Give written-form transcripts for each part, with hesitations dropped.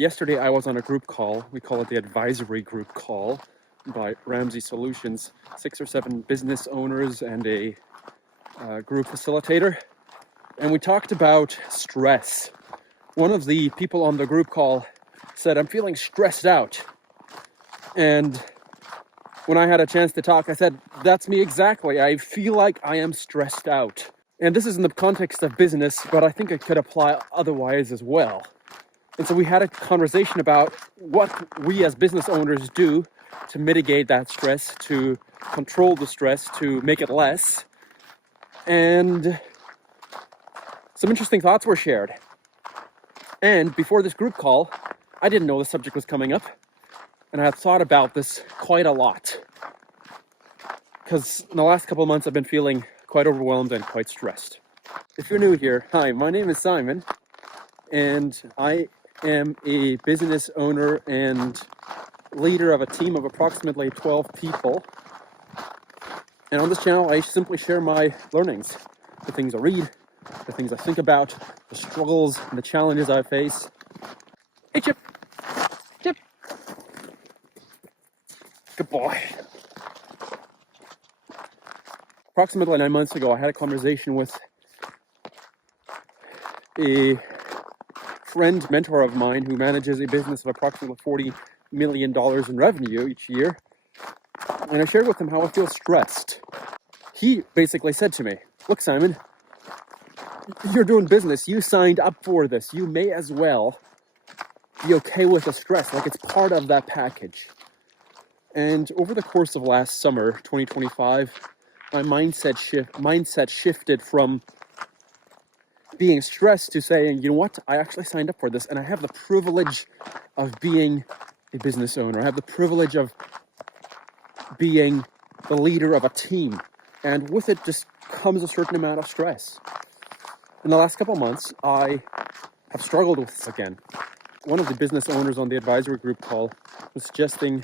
Yesterday I was on a group call. We call it the advisory group call by Ramsey Solutions. 6 or 7 business owners and a group facilitator. And we talked about stress. One of the people on the group call said, "I'm feeling stressed out." And when I had a chance to talk, I said, "That's me exactly. I feel like I am stressed out." And this is in the context of business, but I think it could apply otherwise as well. And so we had a conversation about what we as business owners do to mitigate that stress, to control the stress, to make it less. And some interesting thoughts were shared. And before this group call, I didn't know the subject was coming up. And I had thought about this quite a lot. Because in the last couple of months, I've been feeling quite overwhelmed and quite stressed. If you're new here, hi, my name is Simon. And I am a business owner and leader of a team of approximately 12 people. And on this channel, I simply share my learnings, the things I read, the things I think about, the struggles and the challenges I face. Hey, Chip. Chip. Good boy. Approximately 9 months ago, I had a conversation with a friend, mentor of mine who manages a business of approximately $40 million in revenue each year. And I shared with him how I feel stressed. He basically said to me, "Look, Simon, you're doing business. You signed up for this. You may as well be okay with the stress, like it's part of that package." And over the course of last summer, 2025, my mindset shifted from being stressed to saying, you know what, I actually signed up for this and I have the privilege of being a business owner. I have the privilege of being the leader of a team. And with it just comes a certain amount of stress. In the last couple of months, I have struggled with this again. One of the business owners on the advisory group call was suggesting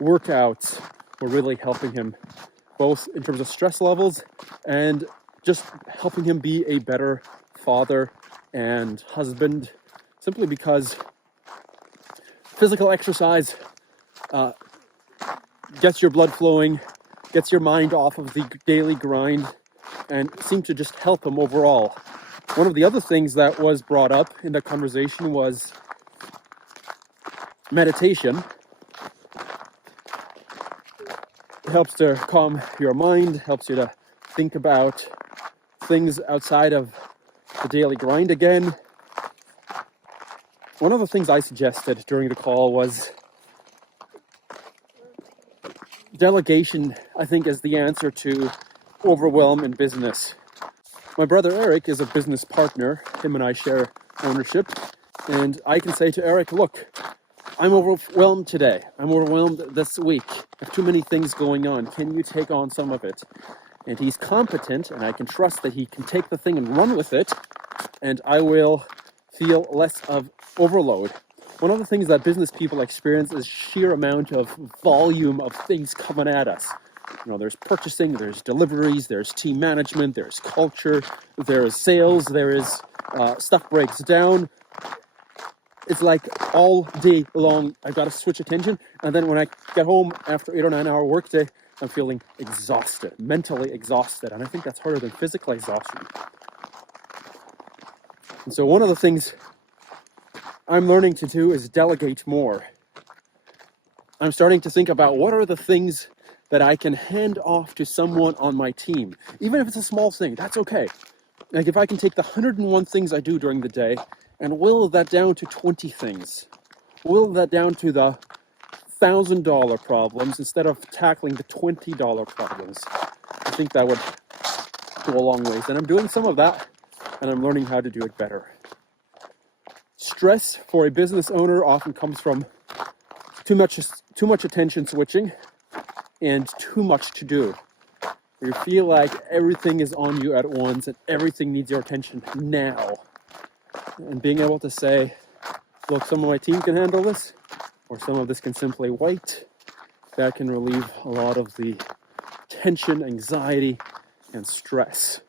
workouts were really helping him, both in terms of stress levels and just helping him be a better father and husband, simply because physical exercise gets your blood flowing, gets your mind off of the daily grind, and seemed to just help him overall. One of the other things that was brought up in the conversation was meditation. It helps to calm your mind, helps you to think about things outside of the daily grind again. One of the things I suggested during the call was delegation, I think, is the answer to overwhelm in business. My brother Eric is a business partner. Him and I share ownership. And I can say to Eric, "Look, I'm overwhelmed today. I'm overwhelmed this week. I have too many things going on. Can you take on some of it?" And he's competent, and I can trust that he can take the thing and run with it, and I will feel less of overload. One of the things that business people experience is sheer amount of volume of things coming at us. You know, there's purchasing, there's deliveries, there's team management, there's culture, there is sales, there is stuff breaks down. It's like all day long, I've got to switch attention. And then when I get home after 8 or 9 hour workday, I'm feeling exhausted, mentally exhausted. And I think that's harder than physical exhaustion. And so one of the things I'm learning to do is delegate more. I'm starting to think about what are the things that I can hand off to someone on my team. Even if it's a small thing, that's okay. Like if I can take the 101 things I do during the day and whittle that down to 20 things, whittle that down to the $1,000 problems instead of tackling the $20 problems, I think that would go a long ways. And I'm doing some of that, and I'm learning how to do it better. Stress for a business owner often comes from too much attention switching and too much to do. You feel like everything is on you at once and everything needs your attention now. And being able to say, "Look, some of my team can handle this, or some of this can simply wait," that can relieve a lot of the tension, anxiety, and stress.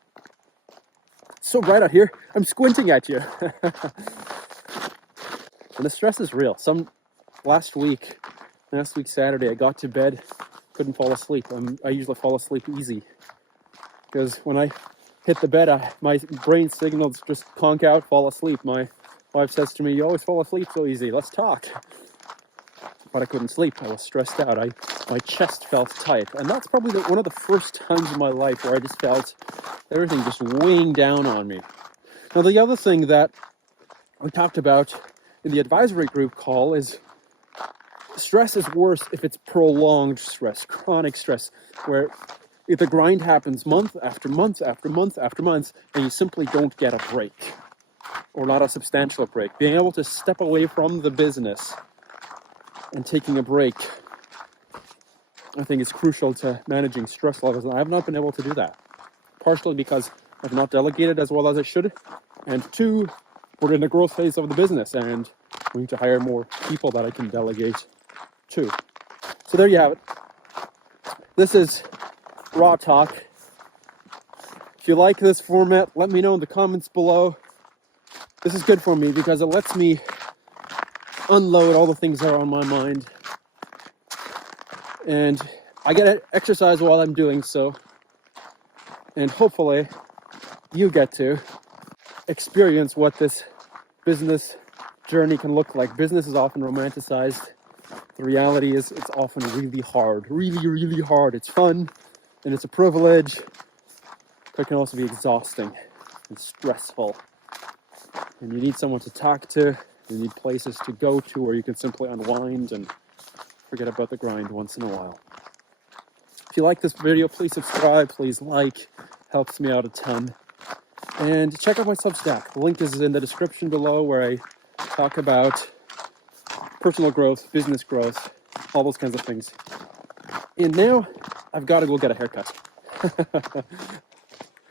It's so bright out here, I'm squinting at you. And the stress is real. Last week Saturday, I got to bed, couldn't fall asleep. I usually fall asleep easy because when I hit the bed, my brain signals just conk out, fall asleep. My wife says to me, "You always fall asleep so easy. Let's talk." But I couldn't sleep. I was stressed out. My chest felt tight, and that's probably one of the first times in my life where I just felt everything just weighing down on me. Now, the other thing that we talked about in the advisory group call is stress is worse if it's prolonged stress, chronic stress, where if the grind happens month after month after month after month, and you simply don't get a break, or not a substantial break. Being able to step away from the business and taking a break, I think, is crucial to managing stress levels, and I have not been able to do that. Partially because I've not delegated as well as I should, and two, we're in the growth phase of the business, and we need to hire more people that I can delegate to. So there you have it. This is Raw Talk. If you like this format, let me know in the comments below. This is good for me because it lets me unload all the things that are on my mind. And I get exercise while I'm doing so. And hopefully you get to experience what this business journey can look like. Business is often romanticized. The reality is it's often really hard. Really, really hard. It's fun and it's a privilege, but it can also be exhausting and stressful. And you need someone to talk to. You need places to go to where you can simply unwind and forget about the grind once in a while. If you like this video, please subscribe, please like. Helps me out a ton. And check out my Substack. The link is in the description below, where I talk about personal growth, business growth, all those kinds of things. And now I've got to go get a haircut.